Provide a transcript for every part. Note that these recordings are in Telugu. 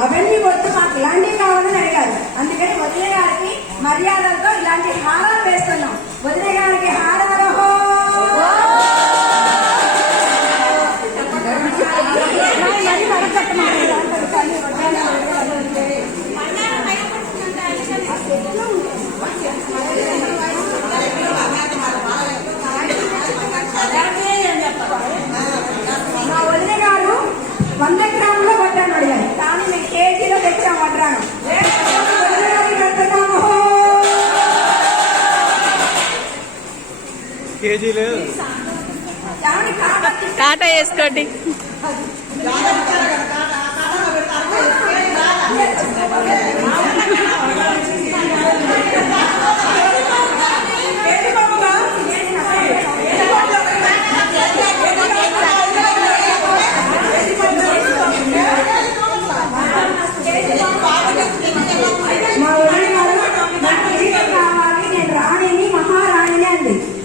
అవన్నీ వద్దు, మాకు ఇలాంటివి కావాలని అడిగారు. అందుకని వదిన గారికి మర్యాదలతో ఇలాంటి హారాలు వేస్తున్నాం. వదిన గారికి హారాలు. మా వదిన గారు 100 గ్రాములో వడ్డాను అడిగారు, కానీ మేము కేజీలో తెచ్చాం వడ్డాను. కేజీలు కాటా వేసుకోండి.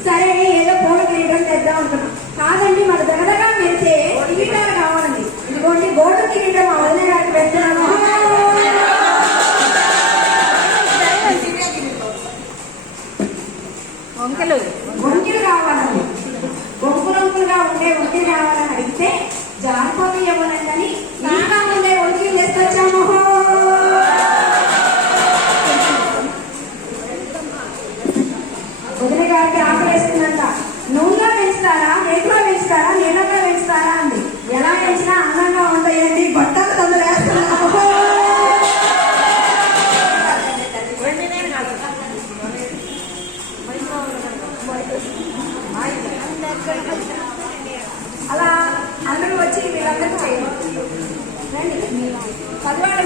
సరే ఏదో పూల కిరీటం తెద్దాం అనుకున్నాం. కాదండి, మాకు దగ్గరగా మెరిసే కిరీటాలు కావాలండి. ఇదిగోండి గోల్డ్ కిరీటం మా వదిన గారికి పెడుతున్నాము. వంకిలు కావాలండి, వంకులుగా ఉండే వంకిలు కావాలని అడిగితే జారిపోయి ఇవ్వనండి ఇంకా ఉండే వంకిలు తీసుకొచ్చాము. వదిన గారికి ఆకలిస్తుందంట. నూనెలో పెంచుతారా, నేతిలో పెంచుతారా, నీళ్ళలో పెంచుతారా అండి. ఎలా పెంచినా అందంగా ఉంటాయండి. బట్టలు తొందరేస్తున్నాము. అలా అందరూ వచ్చి వీళ్ళందరూ చేయండి. రండి 10